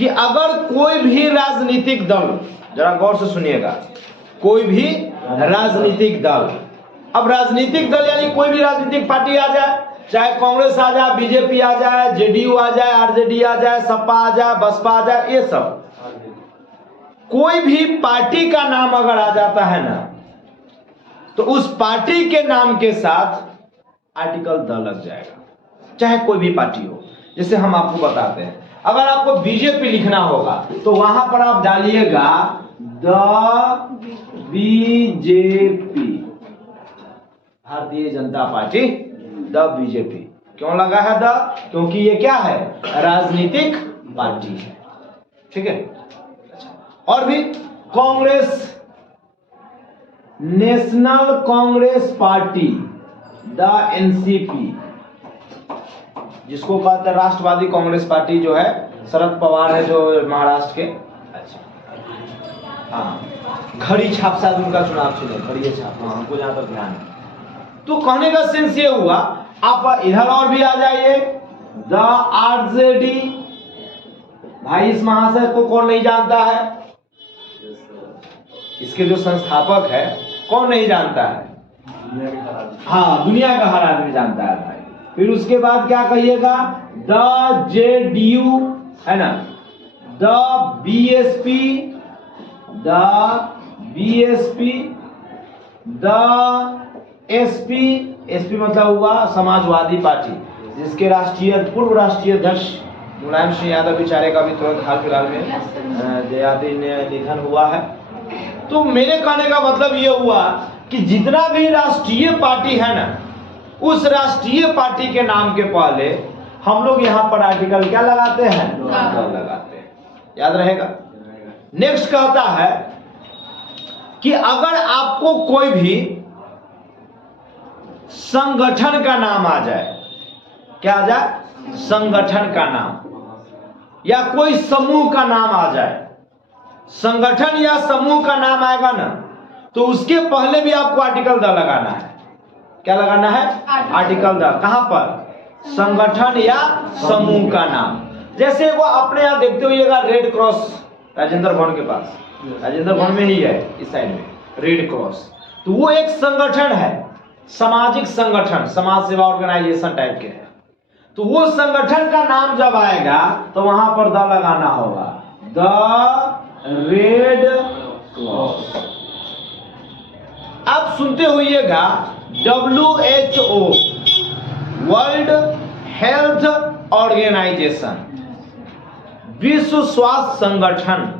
कि अगर कोई भी राजनीतिक दल, जरा गौर से सुनिएगा, कोई भी राजनीतिक दल, अब राजनीतिक दल यानी कोई भी राजनीतिक पार्टी आ जाए, चाहे कांग्रेस आ जाए, बीजेपी आ जाए, जेडीयू आ जाए, आरजेडी आ जाए, सपा आ जाए, बसपा आ जाए, ये सब कोई भी पार्टी का नाम अगर आ जाता है ना, तो उस पार्टी के नाम के साथ आर्टिकल द लग जाएगा, चाहे कोई भी पार्टी हो। जैसे हम आपको बताते हैं, अगर आपको बीजेपी लिखना होगा तो वहां पर आप डालिएगा the BJP, Bharatiya Janata party, the BJP. क्यों लगा है द? क्योंकि ये क्या है, राजनीतिक पार्टी है, ठीक है। और भी Congress, national Congress party, the NCP, जिसको कहते हैं राष्ट्रवादी कांग्रेस पार्टी, जो है शरद पवार है जो महाराष्ट्र के। अच्छा, हाँ, खड़ी छाप शायद उनका चुनाव चुने, खड़ी छाप, हाँ, हमको जहां तक ध्यान है। तो कहने का सेंस ये हुआ, आप इधर और भी आ जाइए, द आरजेडी, भाई इस महाशय को कौन नहीं जानता है, इसके जो संस्थापक है कौन नहीं जानता है, हाँ, दुनिया का हर आदमी जानता है भाई। फिर उसके बाद क्या कहिएगा, द जेडीयू है ना, the BSP, the BSP, the SP, SP मतलब हुआ समाजवादी पार्टी, जिसके पूर्व राष्ट्रीय अध्यक्ष मुलायम सिंह यादव बेचारे का भी तुरंत हाल फिलहाल में जयादी निधन हुआ है। तो मेरे कहने का मतलब ये हुआ कि जितना भी राष्ट्रीय पार्टी है ना, उस राष्ट्रीय पार्टी के नाम के पहले हम लोग यहाँ पर आर्टिकल क्या लगाते हैं, लगाते हैं, याद रहेगा। नेक्स्ट कहता है कि अगर आपको कोई भी संगठन का नाम आ जाए, क्या आ जाए, संगठन का नाम, या कोई समूह का नाम आ जाए, संगठन या समूह का नाम आएगा ना, तो उसके पहले भी आपको आर्टिकल द लगाना है। क्या लगाना है, आर्टिकल द। कहां पर, संगठन या समूह का नाम। जैसे वो अपने यहां देखते होइएगा रेड क्रॉस, राजेंद्र भवन के पास, राजेंद्र भवन में ही है इस साइड में रेड क्रॉस, तो वो एक संगठन है, सामाजिक संगठन, समाज सेवा ऑर्गेनाइजेशन टाइप के है। तो वो संगठन का नाम जब आएगा तो वहां पर द लगाना होगा, द रेड क्रॉस। आप सुनते होइएगा WHO, वर्ल्ड हेल्थ ऑर्गेनाइजेशन, विश्व स्वास्थ्य संगठन।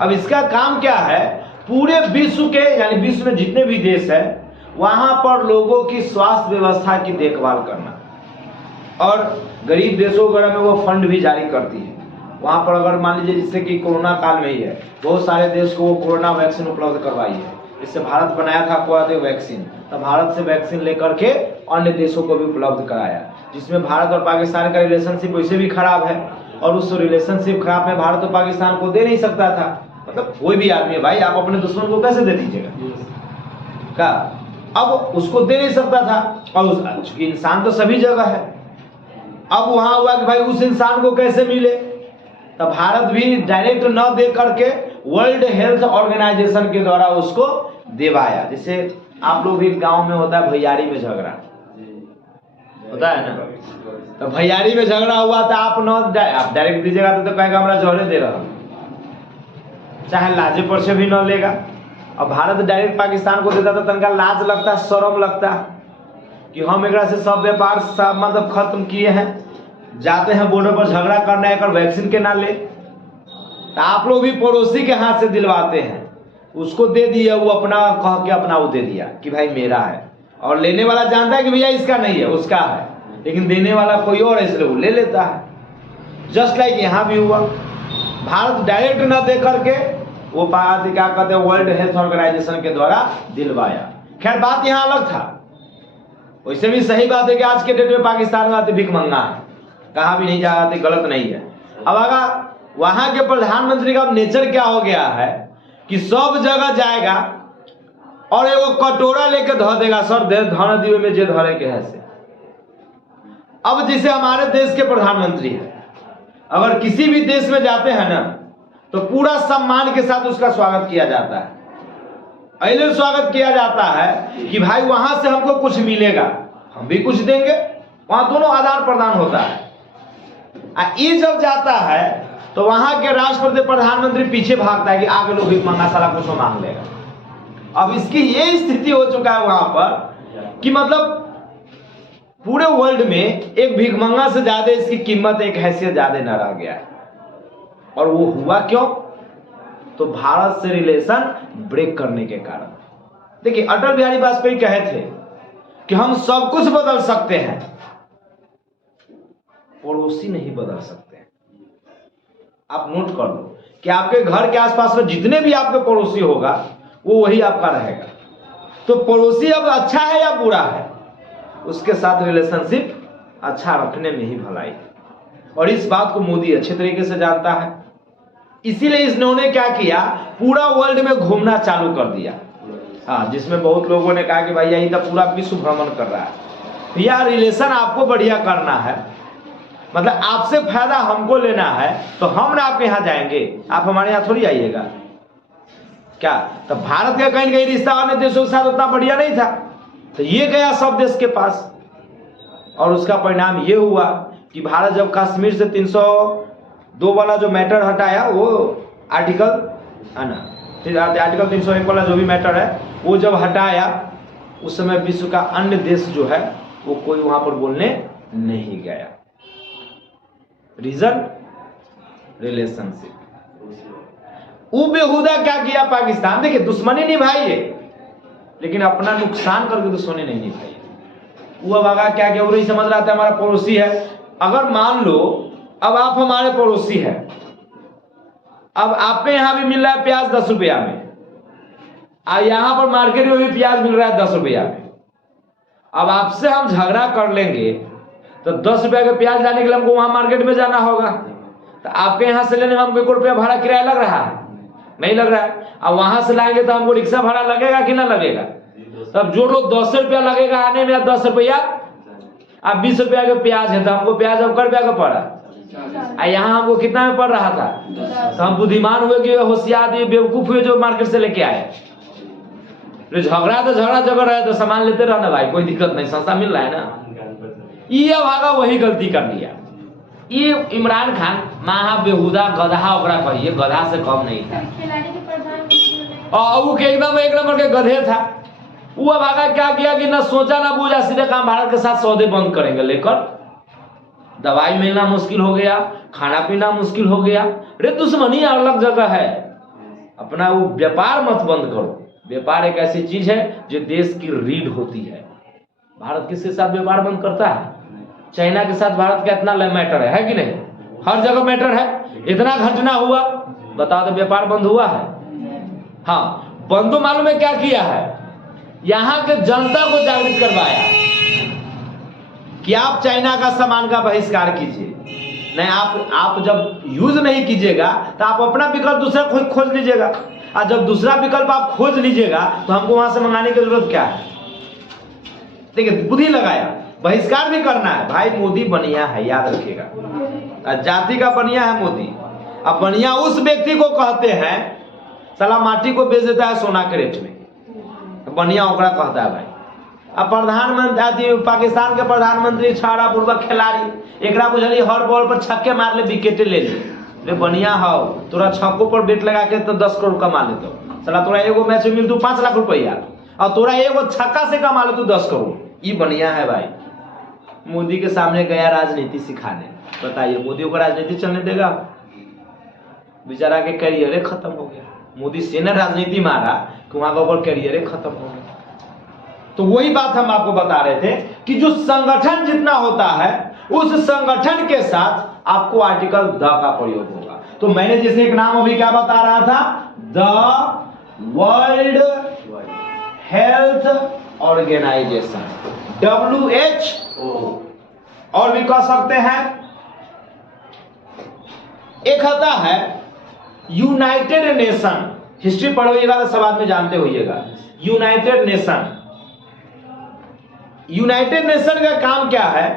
अब इसका काम क्या है, पूरे विश्व के, यानी विश्व में जितने भी देश है वहां पर लोगों की स्वास्थ्य व्यवस्था की देखभाल करना, और गरीब देशों वगैरह में वो फंड भी जारी करती है। वहां पर अगर मान लीजिए, जिससे कि कोरोना काल में ही है, बहुत सारे देश को वो कोरोना वैक्सीन उपलब्ध करवाई है। इससे भारत बनाया था कोविड वैक्सीन, तो भारत से वैक्सीन लेकर के अन्य देशों को भी उपलब्ध कराया, जिसमें भारत और पाकिस्तान का रिलेशनशिप वैसे भी खराब है, और उस रिलेशनशिप खराब में भारत और पाकिस्तान को दे नहीं सकता था। मतलब कोई भी आदमी है भाई, आप अपने दुश्मन को कैसे दे दीजिएगा, क्या, अब उसको दे नहीं सकता था, और इंसान तो सभी जगह है। अब वहां हुआ कि भाई उस इंसान को कैसे मिले, तब भारत भी डायरेक्ट न दे करके वर्ल्ड हेल्थ ऑर्गेनाइजेशन के द्वारा उसको देवाया। जैसे आप लोग भी गांव में होता है भैयारी में झगड़ा होता है ना, तो भैयारी में झगड़ा हुआ तो आप डायरेक्ट दीजिएगा तो कहेगा हमारा जौहरे दे रहा, चाहे लाजे पर से भी न लेगा। अब भारत डायरेक्ट पाकिस्तान को देता तो तनका लाज लगता, शर्म लगता कि हम एक से सब व्यापार सब मतलब खत्म किए हैं, जाते हैं बॉर्डर पर झगड़ा करने अगर वैक्सीन के ना ले, तो आप लोग भी पड़ोसी के हाथ से दिलवाते हैं, उसको दे दिया, वो अपना कह के अपना वो दे दिया कि भाई मेरा है, और लेने वाला जानता है कि भैया इसका नहीं है उसका है, लेकिन देने वाला कोई और है इसलिए वो ले लेता है। जस्ट लाइक यहाँ भी हुआ, भारत डायरेक्ट न दे करके वो पार्टी क्या कहते हैं वर्ल्ड हेल्थ ऑर्गेनाइजेशन के द्वारा दिलवाया। खैर बात यहाँ अलग था, वैसे भी सही बात है कि आज के डेट में पाकिस्तान का भीख मंगा है, कहा भी नहीं जा रहा, गलत नहीं है। अब अगर वहां के प्रधानमंत्री का नेचर क्या हो गया है कि सब जगह जाएगा और एगो कटोरा लेके धो देगा, सर धन दिए में जे धरे के है से। अब जैसे हमारे देश के प्रधानमंत्री है, अगर किसी भी देश में जाते हैं ना तो पूरा सम्मान के साथ उसका स्वागत किया जाता है। ऐसे स्वागत किया जाता है कि भाई वहां से हमको कुछ मिलेगा, हम भी कुछ देंगे, वहां दोनों आदान प्रदान होता है। ये जब जाता है तो वहां के राष्ट्रपति प्रधानमंत्री पीछे भागता है कि आगे लोग भीख मांगा, साला कुछ मांग लेगा। अब इसकी ये स्थिति हो चुका है वहां पर कि मतलब पूरे वर्ल्ड में एक भिखमंगा से ज्यादा इसकी कीमत, एक हैसियत ज्यादा न रह गया है। और वो हुआ क्यों? तो भारत से रिलेशन ब्रेक करने के कारण। देखिए, अटल बिहारी वाजपेयी कहे थे कि हम सब कुछ बदल सकते हैं, पड़ोसी नहीं बदल सकते हैं। आप नोट कर लो कि आपके घर के आसपास में जितने भी आपके पड़ोसी होगा वो वही आपका रहेगा। तो पड़ोसी अब अच्छा है या बुरा है, उसके साथ रिलेशनशिप अच्छा रखने में ही भलाई है। और इस बात को मोदी अच्छे तरीके से जानता है, इसीलिए इन्होंने क्या किया, पूरा वर्ल्ड में घूमना चालू कर दिया। हाँ, जिसमें बहुत लोगों ने कहा कि भाई यही तो पूरा विश्व भ्रमण कर रहा है। या रिलेशन आपको बढ़िया करना है, मतलब आपसे फायदा हमको लेना है, तो हम ना आपके यहाँ जाएंगे, आप हमारे यहाँ थोड़ी आइएगा। क्या तो भारत का कहीं कहीं रिश्ता अन्य देशों के साथ उतना बढ़िया नहीं था, तो ये गया सब देश के पास। और उसका परिणाम ये हुआ कि भारत जब कश्मीर से 302 वाला जो मैटर हटाया, वो आर्टिकल है ना, आर्टिकल 301 वाला जो भी मैटर है वो जब हटाया, उस समय विश्व का अन्य देश जो है वो कोई वहां पर बोलने नहीं गया। Reason relationship. वो बेहुदा क्या किया पाकिस्तान, देखिए दुश्मनी निभाई है लेकिन अपना नुकसान करके दुश्मनी नहीं निभाई। वो अब आगा क्या क्या वो नहीं समझ रहा था हमारा पड़ोसी है। अगर मान लो अब आप हमारे पड़ोसी हैं, अब आपके यहां भी मिल रहा है प्याज 10 रुपया में, और यहां पर मार्केट में भी प्याज मिल रहा है 10 रुपया में। अब आपसे हम झगड़ा कर लेंगे तो 10 रुपया का प्याज लाने के लिए हमको वहां मार्केट में जाना होगा, तो आपके यहां से लेने में हमको 1 रुपया भाड़ा किराया लग रहा है? नहीं लग रहा है। अब वहां से लाएंगे तो हमको रिक्शा भाड़ा लगेगा कि ना लगेगा? तब जोड़ लो, 10 रुपया लगेगा आने में, 10 रुपया। अब 20 रुपया का प्याज है तो हमको प्याज अब रुपया का पड़ा, यहाँ हमको कितना में पड़ रहा था? तो हम बुद्धिमान हुए कि होशियार बेवकूफ हुए जो मार्केट से लेके आए। झगड़ा तो झगड़ा जगह रहे तो सामान लेते रहना भाई, कोई दिक्कत नहीं, सस्ता मिल रहा है ना। ये भागा वही गलती कर लिया। ये इमरान खान महा बेहुदा गधा, ओकरा कहिए गधा से कम नहीं था, और वो एकदम एक नंबर के गधे था। वो भागा क्या किया कि ना सोचा ना बूझा, सीधे काम भारत के साथ सौदे बंद करेंगे लेकर। दवाई मिलना मुश्किल हो गया, खाना पीना मुश्किल हो गया। अरे दुश्मनी अलग जगह है, अपना वो व्यापार मत बंद करो। व्यापार एक ऐसी चीज है जो देश की रीढ़ होती है। भारत किसके साथ व्यापार बंद करता है? चाइना के साथ भारत का इतना मैटर है कि नहीं? हर जगह मैटर है। इतना घटना हुआ, बताओ तो व्यापार बंद हुआ है? हाँ, बंद तो मालूम है क्या किया है, यहाँ के जनता को जागृत करवाया कि आप चाइना का सामान का बहिष्कार कीजिए। नहीं, आप जब यूज नहीं कीजिएगा तो आप अपना विकल्प दूसरा खोज लीजिएगा, और जब दूसरा विकल्प आप खोज लीजिएगा तो हमको वहां से मंगाने की जरूरत क्या है? देखिए, बुद्धि लगाया, बहिष्कार भी करना है। भाई मोदी बनिया है, याद रखिएगा, जाति का बनिया है मोदी। अब बनिया उस व्यक्ति को कहते हैं साला माटी को बेच देता है सोना के रेट में, बनिया ओकरा कहता है भाई। अब प्रधानमंत्री, पाकिस्तान के प्रधानमंत्री छाड़ा पूर्वक खिलाड़ी, एकरा बुझली हर बॉल पर छक्के मार ले, विकेटे ले ले बनिया हो, तोरा छक्कों पर बेट लगा के तो 10 करोड़ कमा लेते हो। साला तोरा एगो मैच में मिल तू 5 लाख रुपया, और तोरा एगो छक्का से कमा ले तू 10 करोड़। ये बनिया है भाई। मोदी के सामने गया राजनीति सिखाने, बताइए मोदी को राजनीति चलने देगा? बेचारा के करियर खत्म हो गया। मोदी से ने राजनीति मारा कि वहां का ऊपर करियर खत्म हो गया। तो वही बात हम आपको बता रहे थे कि जो संगठन जितना होता है उस संगठन के साथ आपको आर्टिकल द का प्रयोग होगा। तो मैंने जैसे एक नाम अभी क्या बता रहा था, the world health organization, WHO, और भी कह सकते हैं। एक आता है यूनाइटेड नेशन, हिस्ट्री पढ़ोइएगा तो सब आदमी जानते होइएगा। यूनाइटेड नेशन, यूनाइटेड नेशन का काम क्या है?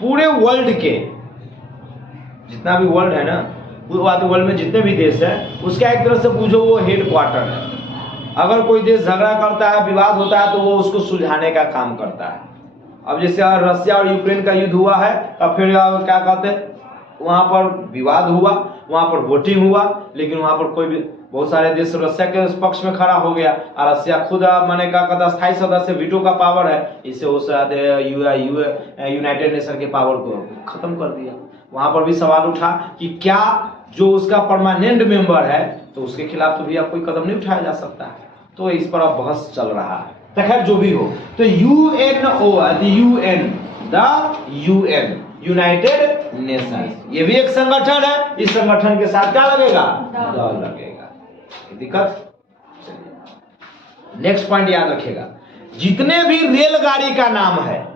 पूरे वर्ल्ड के जितना भी वर्ल्ड है ना, वर्ल्ड में जितने भी देश है उसका एक तरह से पूछो वो हेड क्वार्टर है। अगर कोई देश झगड़ा करता है, विवाद होता है, तो वो उसको सुलझाने का काम करता है। अब जैसे रसिया और यूक्रेन का युद्ध हुआ है, अब फिर क्या कहते हैं, वहां पर विवाद हुआ, वहां पर वोटिंग हुआ, लेकिन वहां पर कोई भी बहुत सारे देश रसिया के पक्ष में खड़ा हो गया और रसिया खुद माने क्या कहता स्थायी सदस्य वीटो का पावर है, इससे उस यूनाइटेड नेशन के पावर को खत्म कर दिया। वहां पर भी सवाल उठा कि क्या जो उसका परमानेंट मेंबर है तो उसके खिलाफ तो भी अब कोई कदम नहीं उठाया जा सकता है। तो इस पर अब बहस चल रहा है। तो खैर जो भी हो, तो यूएन यूनाइटेड नेशन ये भी एक संगठन है। इस संगठन के साथ क्या लगेगा? दल लगेगा। दिक्कत? नेक्स्ट पॉइंट याद रखिएगा, जितने भी रेलगाड़ी का नाम है,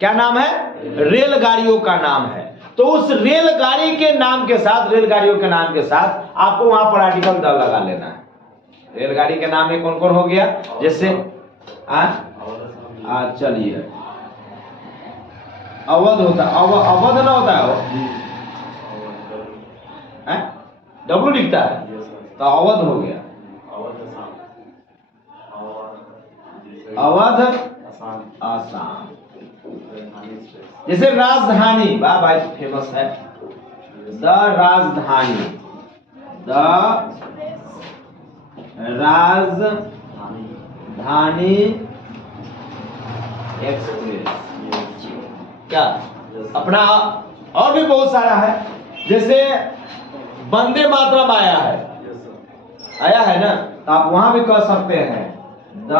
क्या नाम है? रेलगाड़ियों का नाम है, तो उस रेलगाड़ी के नाम के साथ, रेलगाड़ियों के नाम के साथ आपको वहां पर आर्टिकल द लगा लेना है। रेलगाड़ी के नाम में कौन कौन हो गया? जैसे चलिए अवध होता है, अवध ना होता है, डब्लू लिखता है तो अवध हो गया। अवध आसाम। जैसे राजधानी, वाह भाई फेमस है, द राजधानी, द राजधानी एक्सप्रेस। क्या अपना और भी बहुत सारा है, जैसे वंदे मातरम आया है ना, तो आप वहां भी कह सकते हैं द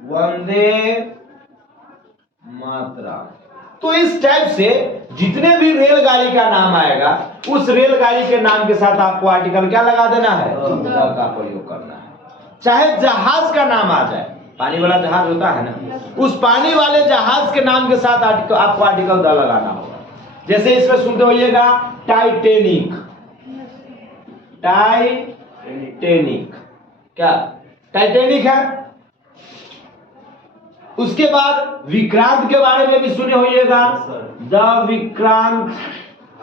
वंदे मातरम। तो इस टाइप से जितने भी रेलगाड़ी का नाम आएगा, उस रेलगाड़ी के नाम के साथ आपको आर्टिकल क्या लगा देना है? द का प्रयोग करना है। चाहे जहाज का नाम आ जाए, पानी वाला जहाज होता है ना, उस पानी वाले जहाज के नाम के साथ आपको आर्टिकल द लगाना होगा। जैसे इसमें सुनते होइएगा टाइटेनिक, टाइटेनिक, क्या टाइटेनिक है। उसके बाद विक्रांत के बारे में भी सुने होइएगा, द विक्रांत,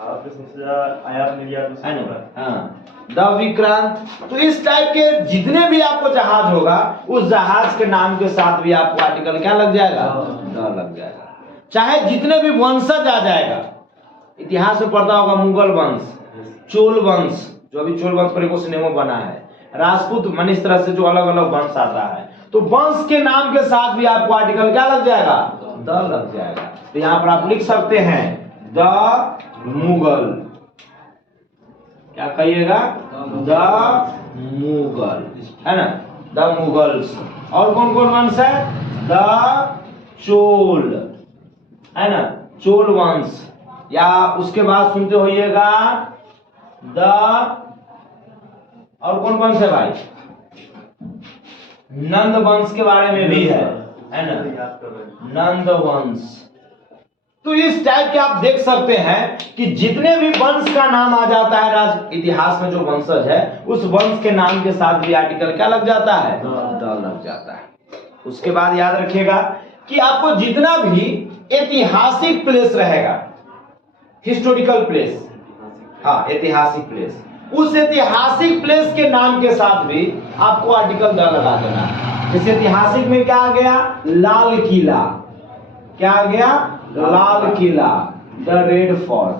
आयात निर्यात है ना, द विक्रांत। तो इस टाइप के जितने भी आपको जहाज होगा, उस जहाज के नाम के साथ भी आपको आर्टिकल क्या लग जाएगा? द लग जाएगा। चाहे जितने भी वंशज आ जाएगा, इतिहास में पढ़ता होगा मुगल वंश, चोल वंश, जो अभी चोल वंश पर एक सिनेमा बना है, राजपूत मन, इस तरह से जो अलग अलग वंश आता है, तो वंश के नाम के साथ भी आपको आर्टिकल क्या लग जाएगा? द लग जाएगा। तो यहां पर आप लिख सकते हैं द मुगल, क्या कहिएगा? द मुगल, है ना, द मुगल्स। और कौन कौन वंश है? द चोल, है ना, चोल वंश। या उसके बाद सुनते होइएगा द, और कौन वंश है भाई? नंद वंश के बारे में भी है ना, नंद वंश। तो इस टाइप के आप देख सकते हैं कि जितने भी वंश का नाम आ जाता है इतिहास में, जो वंशज है, उस वंश के नाम के साथ भी आर्टिकल क्या लग जाता है? द लग जाता है। उसके बाद याद रखिएगा कि आपको जितना भी ऐतिहासिक प्लेस रहेगा, हिस्टोरिकल प्लेस, हाँ ऐतिहासिक प्लेस, उस ऐतिहासिक प्लेस के नाम के साथ भी आपको आर्टिकल द लगा देना है। जैसे ऐतिहासिक में क्या आ गया? लाल किला, क्या आ गया? Lal Qila, the red fort,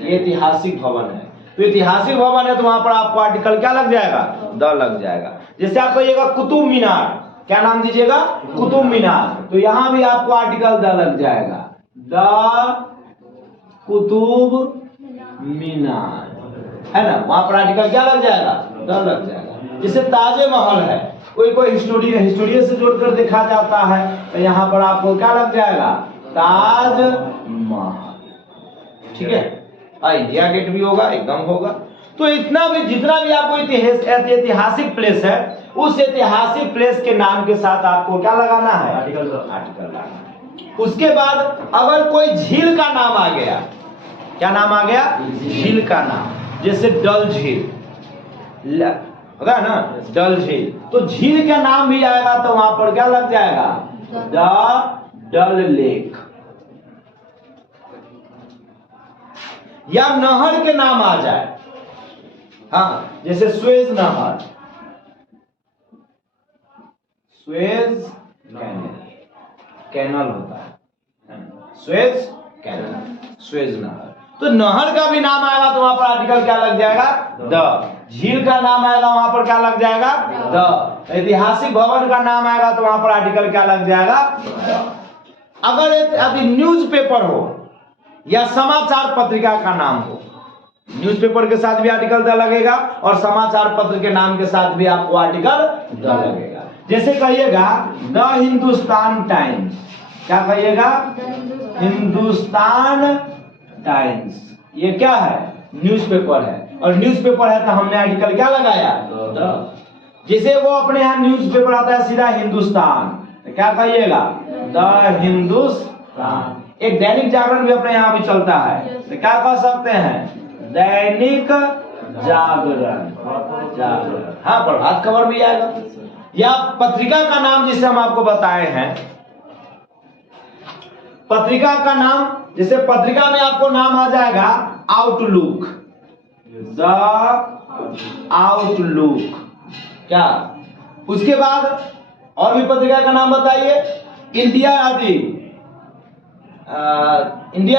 ये ऐतिहासिक भवन है। तो ऐतिहासिक भवन है तो वहां पर आपको आर्टिकल क्या लग जाएगा? द लग जाएगा। जैसे आप कहिएगा कुतुब मीनार, क्या नाम दीजिएगा? कुतुब मीनार, तो यहां भी आपको आर्टिकल द लग जाएगा, द कुतुब मीनार, है ना, वहां पर आर्टिकल क्या लग जाएगा? द लग जाएगा। जैसे ताजमहल है, कोई हिस्टोरियन से जोड़कर देखा जाता है, तो यहाँ पर आपको क्या लग जाएगा? ताजमहल, ठीक है। इंडिया गेट भी होगा, एकदम होगा। तो इतना भी, जितना भी आपको ऐतिहासिक प्लेस है, उस ऐतिहासिक प्लेस के नाम के साथ आपको क्या लगाना है? आर्टिकल लगाना है। उसके बाद अगर कोई झील का नाम आ गया, क्या नाम आ गया? झील का नाम, जैसे डल झील होगा ना, डल झील, तो झील का नाम भी आएगा तो वहां पर क्या लग जाएगा? द डल लेक, या नहर के नाम आ जाए, हाँ, जैसे स्वेज नहर, स्वेज कैनल होता है, स्वेज कैनल, स्वेज नहर। तो नहर का भी नाम आएगा तो वहां पर आर्टिकल क्या लग जाएगा? द। झील का नाम आएगा वहां पर क्या लग जाएगा? द। ऐतिहासिक भवन का नाम आएगा तो वहां पर आर्टिकल क्या लग जाएगा? द। अगर अभी न्यूज़पेपर हो या समाचार पत्रिका का नाम हो, न्यूज़पेपर के साथ भी आर्टिकल द लगेगा और समाचार पत्र के नाम के साथ भी आपको आर्टिकल द लगेगा। जैसे कहिएगा द हिंदुस्तान टाइम्स, क्या कहिएगा? हिंदुस्तान टाइम्स, ये क्या है? न्यूज़पेपर है, और न्यूज़पेपर है तो हमने आर्टिकल क्या लगाया? द। जैसे वो अपने यहाँ न्यूज़पेपर आता है सीधा हिंदुस्तान, तो क्या कहिएगा? द हिंदुस्तान। एक दैनिक जागरण भी अपने यहाँ भी चलता है, तो क्या कह सकते हैं? दैनिक जागरण, जागरण। हाँ, प्रभात खबर भी आएगा। या पत्रिका का नाम जिसे हम आपको बताए हैं, पत्रिका का नाम, जैसे पत्रिका में आपको नाम आ जाएगा आउटलुक, द आउटलुक, क्या? उसके बाद और भी पत्रिका का नाम बताइए। इंडिया आदि, इंडिया